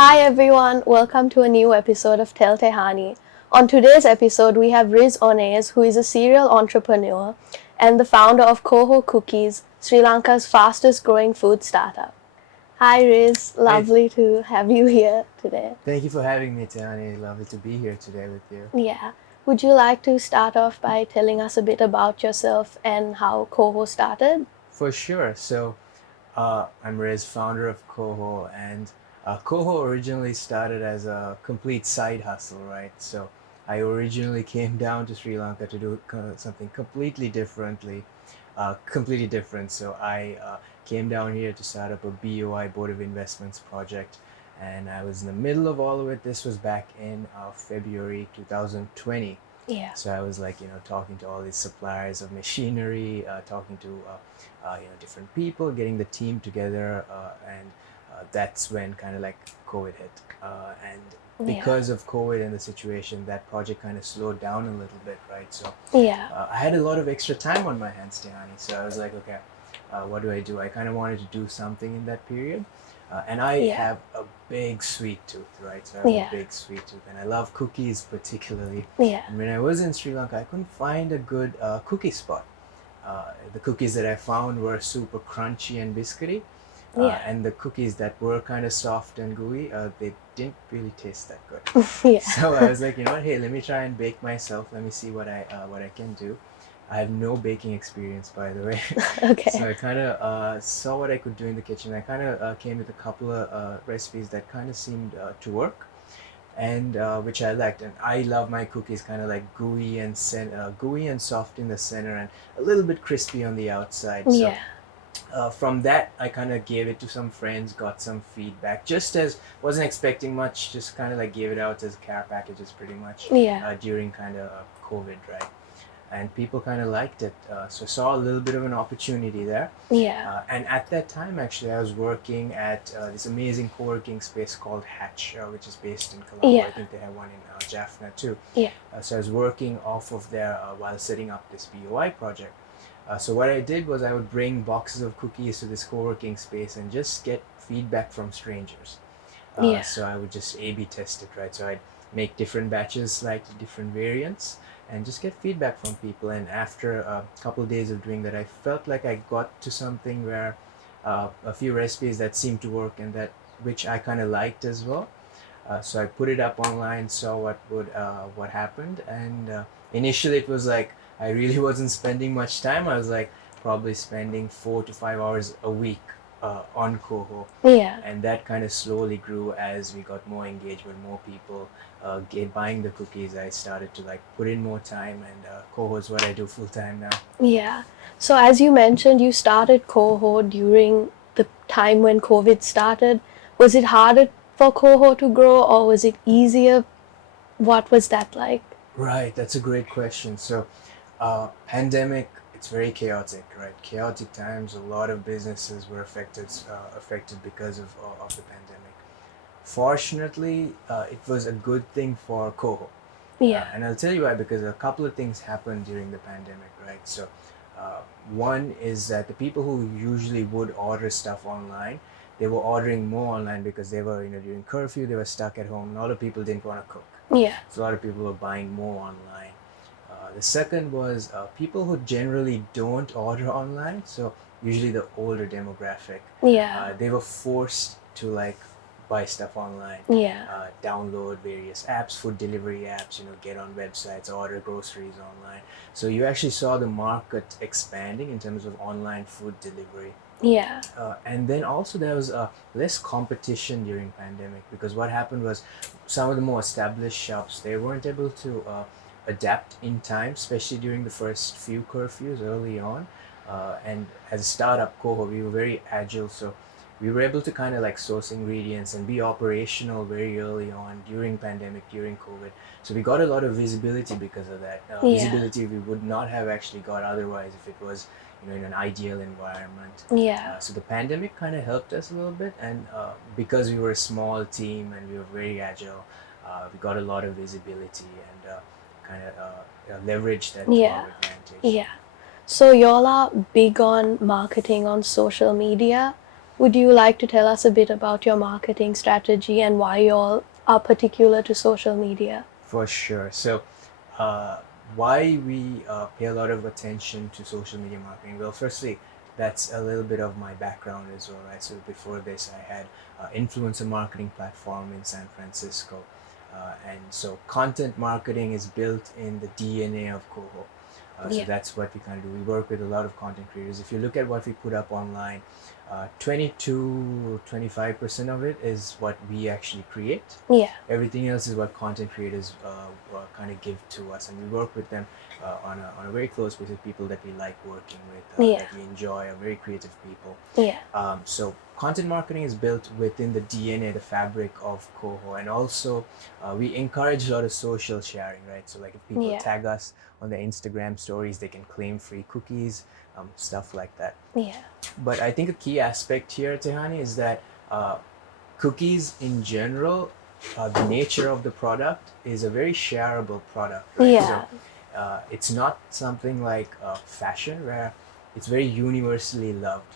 Hi everyone, welcome to a new episode of Tehani. On today's episode, we have Riz Onies, who is a serial entrepreneur and the founder of Koho Cookies, Sri Lanka's fastest growing food startup. Hi Riz, Hey, lovely to have you here today. thank you for having me, Tehani. Lovely to be here today with you. Yeah, would you like to start off by telling us a bit about yourself and how Koho started? For sure. I'm Riz, founder of Koho, and Koho originally started as a complete side hustle, right? So I originally came down to Sri Lanka to do something completely different. So I came down here to start up a BOI, Board of Investments project, and I was in the middle of all of it. This was back in February 2020. Yeah. So I was like, talking to all these suppliers of machinery, talking to, different people, getting the team together, and that's when kind of like COVID hit. And Yeah. because of COVID and the situation, that project kind of slowed down a little bit, right? So Yeah. I had a lot of extra time on my hands, Tehani. So I was like, okay, what do I do? I kind of wanted to do something in that period. And I Yeah. have a big sweet tooth, right? So I have Yeah. a big sweet tooth, and I love cookies particularly. Yeah. And when I was in Sri Lanka, I couldn't find a good cookie spot. The cookies that I found were super crunchy and biscuity, Yeah. and the cookies that were kind of soft and gooey, they didn't really taste that good. Yeah. So I was like, you know what? Hey, let me try and bake myself. Let me see what I can do. I have no baking experience, by the way. Okay. So I kind of saw what I could do in the kitchen. I kind of came with a couple of recipes that kind of seemed to work, and which I liked. And I love my cookies kind of like gooey and soft in the center, and a little bit crispy on the outside. So Yeah. from that, I kind of gave it to some friends, got some feedback. Just as wasn't expecting much, just kind of like gave it out as care packages, pretty much. Yeah. During kind of COVID, right? And people kind of liked it. So saw a little bit of an opportunity there. Yeah. And at that time, actually, I was working at this amazing co-working space called Hatch, which is based in Colombo. Yeah. I think they have one in Jaffna too. Yeah. So I was working off of there while setting up this BOI project. So what I did was I would bring boxes of cookies to this co-working space and just get feedback from strangers. Yeah. So I would just A/B test it, right? So I'd make different batches, slightly different variants, and just get feedback from people. And after a couple of days of doing that, I felt like I got to something where a few recipes that seemed to work and that which I kind of liked as well. So I put it up online, saw what happened, and initially it was like I really wasn't spending much time. I was like probably spending 4 to 5 hours a week on Koho, Yeah. and that kind of slowly grew as we got more engagement, more people buying the cookies. I started to like put in more time, and Koho is what I do full time now. Yeah. So as you mentioned, you started Coho during the time when COVID started. Was it harder for Coho to grow or was it easier? What was that like? Right, that's a great question. So, pandemic, it's very chaotic, right? Chaotic times. A lot of businesses were affected because of the pandemic. Fortunately, it was a good thing for Koho. Yeah. And I'll tell you why, because a couple of things happened during the pandemic, right? So, one is that the people who usually would order stuff online, they were ordering more online because they were, during curfew, they were stuck at home. A lot of people didn't want to cook. Yeah. So a lot of people were buying more online. The second was people who generally don't order online, so usually the older demographic, Yeah. they were forced to like buy stuff online, Yeah. download various apps, food delivery apps, get on websites, order groceries online. So you actually saw the market expanding in terms of online food delivery. Yeah. And then also there was less competition during pandemic, because what happened was some of the more established shops, they weren't able to adapt in time, especially during the first few curfews early on. And as a startup cohort, we were very agile, so we were able to kind of like source ingredients and be operational very early on during pandemic, during COVID. So we got a lot of visibility because of that. Yeah. Visibility we would not have actually got otherwise if it was in an ideal environment. Yeah. So the pandemic kind of helped us a little bit, and because we were a small team and we were very agile, we got a lot of visibility and kind of leveraged that to Yeah. our advantage. Yeah. So y'all are big on marketing on social media. Would you like to tell us a bit about your marketing strategy and why you all are particular to social media? For sure. So, uh, why we pay a lot of attention to social media marketing? Well, firstly, that's a little bit of my background as well, right? So before this, I had influencer marketing platform in San Francisco, and so content marketing is built in the DNA of Coho. So Yeah. that's what we kind of do. We work with a lot of content creators. If you look at what we put up online, 22 25% of it is what we actually create. Yeah. Everything else is what content creators kind of give to us, and we work with them on a very close basis. People that we like working with, Yeah. that we enjoy, are very creative people. Yeah. So content marketing is built within the DNA, the fabric of Coho, and also we encourage a lot of social sharing, right? So like if people Yeah. tag us on their Instagram stories, they can claim free cookies, stuff like that. Yeah. But I think a key aspect here, Tehani, is that cookies in general, the nature of the product is a very shareable product, right? Yeah. So it's not something like fashion where it's very universally loved.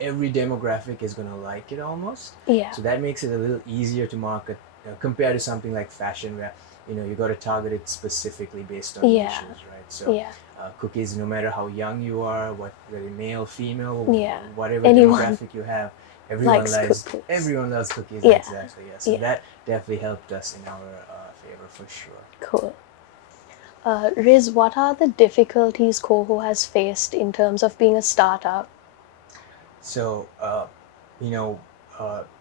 Every demographic is going to like it almost. Yeah. So that makes it a little easier to market compared to something like fashion where you got to target it specifically based on Yeah. niches, right? So Yeah. cookies, no matter how young you are, whether male, female, Yeah. whatever Anyone demographic you have, everyone likes cookies. everyone loves cookies. Yeah. Exactly. Yeah. So Yeah. that definitely helped us in our favor for sure. Cool. Riz, what are the difficulties Coho has faced in terms of being a startup? So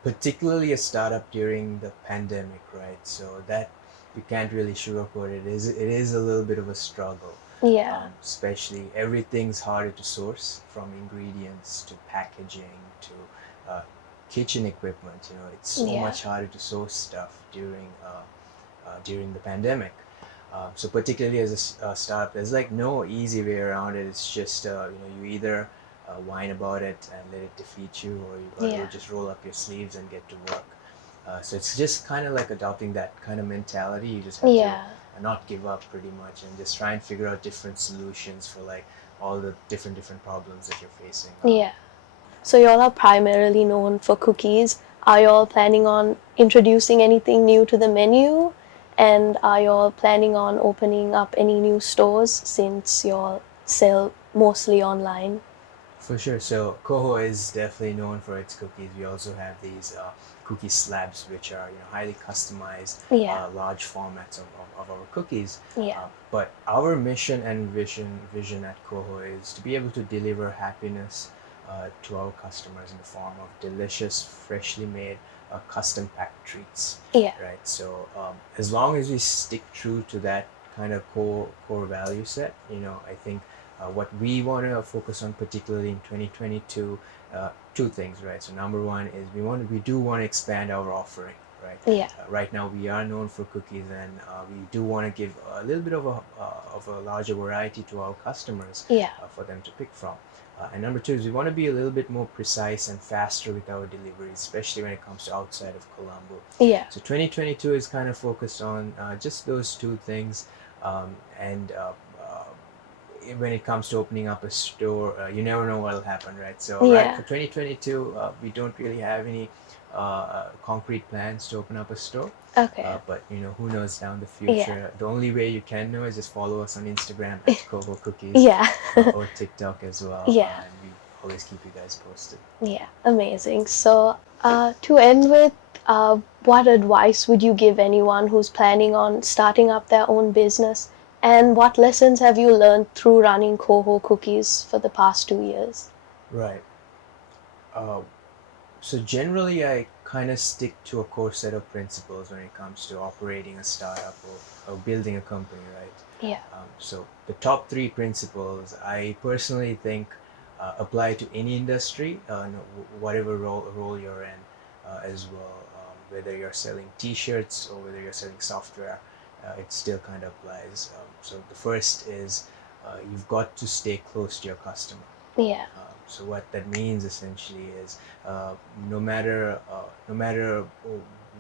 particularly a startup during the pandemic, right? So that you can't really sugarcoat it. It is a little bit of a struggle. Yeah. Especially everything's harder to source, from ingredients to packaging to kitchen equipment. It's so Yeah. much harder to source stuff during the pandemic. So particularly as a startup, there's like no easy way around it. It's just you either whine about it and let it defeat you, or you got to Yeah. just roll up your sleeves and get to work. So it's just kind of like adopting that kind of mentality. You just have Yeah. to not give up pretty much, and just try and figure out different solutions for like all the different problems that you're facing. Yeah. So y'all are primarily known for cookies. Are y'all planning on introducing anything new to the menu? And are y'all planning on opening up any new stores since y'all sell mostly online? For sure. So Coho is definitely known for its cookies. We also have these cookie slabs, which are highly customized, Yeah. large formats of our cookies. Yeah. But our mission and vision at Coho is to be able to deliver happiness to our customers in the form of delicious, freshly made, custom packed treats. Yeah. Right. So as long as we stick true to that kind of core value set, I think what we want to focus on, particularly in 2022, two things, right? So number one is we do want to expand our offering, right? Yeah. Right now we are known for cookies, and we do want to give a little bit of a larger variety to our customers, Yeah. for them to pick from. And number two is we want to be a little bit more precise and faster with our deliveries, especially when it comes to outside of Colombo. Yeah. So 2022 is kind of focused on just those two things, and when it comes to opening up a store, you never know what'll happen, right? So right Yeah. for 2022, we don't really have any concrete plans to open up a store. Okay. But who knows down the future. The only way you can know is just follow us on Instagram at Coho Cookies, Yeah. or TikTok as well. Yeah. And we always keep you guys posted. Yeah. Amazing. So, to end with, what advice would you give anyone who's planning on starting up their own business? And what lessons have you learned through running Coho Cookies for the past 2 years? Right. Uh, so generally, I kind of stick to a core set of principles when it comes to operating a startup, or building a company, right? Yeah. So the top three principles I personally think apply to any industry, whatever role you're in, as well. Whether you're selling T-shirts or whether you're selling software, it still kind of applies. So the first is you've got to stay close to your customer. Yeah. So what that means essentially is no matter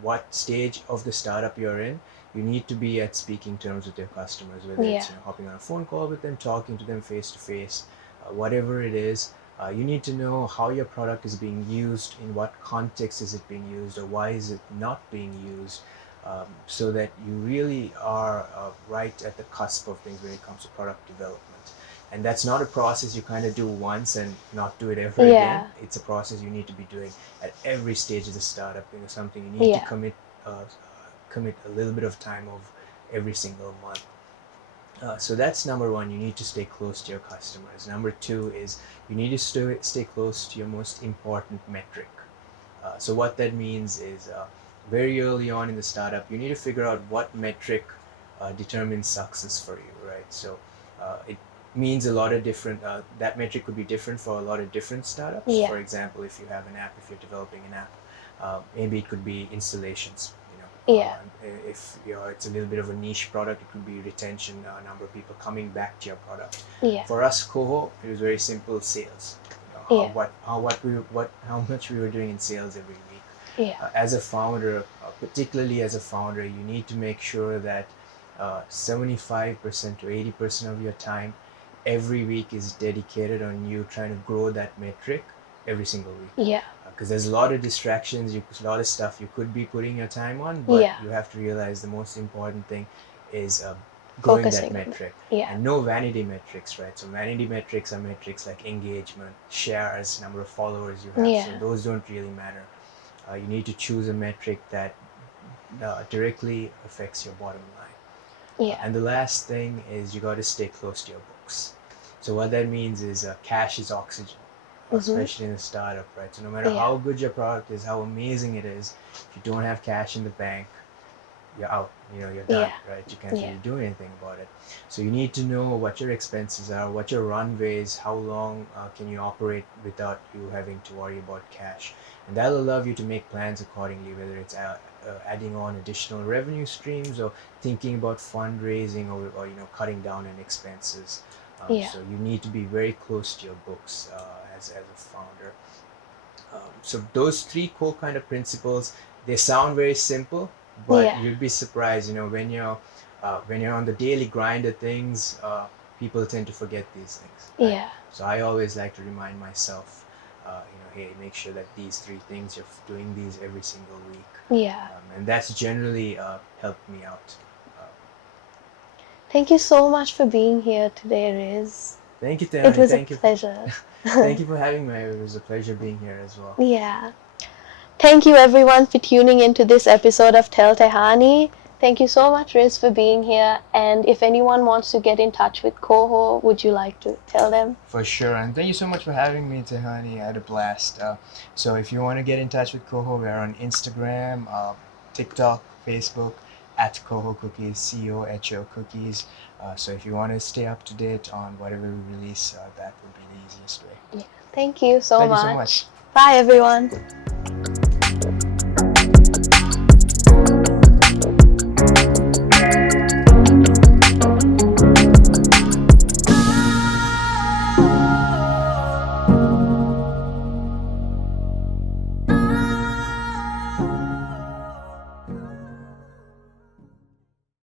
what stage of the startup you're in, you need to be at speaking terms with your customers, whether it's Yeah. hopping on a phone call with them, talking to them face to face, whatever it is. You need to know how your product is being used, in what context is it being used, or why is it not being used, so that you really are right at the cusp of things when it comes to product development. And that's not a process you kind of do once and not do it ever again. Yeah. It's a process you need to be doing at every stage of the startup. Something you need to Yeah. commit a little bit of time of every single month. So that's number one. You need to stay close to your customers. Number two is you need to stay close to your most important metric. So what that means is very early on in the startup, you need to figure out what metric determines success for you, right? So it means a lot of different, that metric could be different for a lot of different startups. Yeah. For example, if you have an app, if you're developing an app, maybe it could be installations. Yeah. If it's a little bit of a niche product, it could be retention, number of people coming back to your product. Yeah. For us, Coho, it was very simple: sales. Yeah. How much we were doing in sales every week. Yeah. As a founder, particularly as a founder, you need to make sure that 75% to 80% of your time every week is dedicated on you trying to grow that metric every single week. Yeah. Because there's a lot of distractions, a lot of stuff you could be putting your time on, but Yeah. you have to realize the most important thing is growing that Focusing on it. metric. Yeah. And no vanity metrics, right? So vanity metrics are metrics like engagement, shares, number of followers you have. Yeah. So those don't really matter. You need to choose a metric that directly affects your bottom line. Yeah. And the last thing is you got to stay close to your books. So what that means is cash is oxygen, especially in a startup, right? So no matter Yeah. how good your product is, how amazing it is, if you don't have cash in the bank, you're out. You're done, Yeah. right? You can't Yeah. really do anything about it. So you need to know what your expenses are, what your runway is, how long can you operate without you having to worry about cash, and that'll allow you to make plans accordingly. Whether it's adding on additional revenue streams, or thinking about fundraising, or cutting down on expenses. Yeah. So you need to be very close to your books as a founder. So those three core kind of principles, they sound very simple, but Yeah. you'd be surprised, when you're on the daily grind of things, people tend to forget these things. Right? Yeah. So I always like to remind myself, hey, make sure that these three things, you're doing these every single week. Yeah. And that's generally helped me out. Thank you so much for being here today, Riz. Thank you, Tehani. It was Thank a you. pleasure. Thank you for having me. It was a pleasure being here as well. Yeah. Thank you everyone for tuning into this episode of Tell Tehani. Thank you so much, Riz, for being here. And if anyone wants to get in touch with Coho, would you like to tell them? For sure, and thank you so much for having me, Tehani. I had a blast. So if you want to get in touch with Coho, we're on Instagram, TikTok, Facebook, at Coho Cookies, COHO Cookies. So if you want to stay up to date on whatever we release, that would be the easiest way. Yeah. Thank you so Thank much. you so much. Bye, everyone.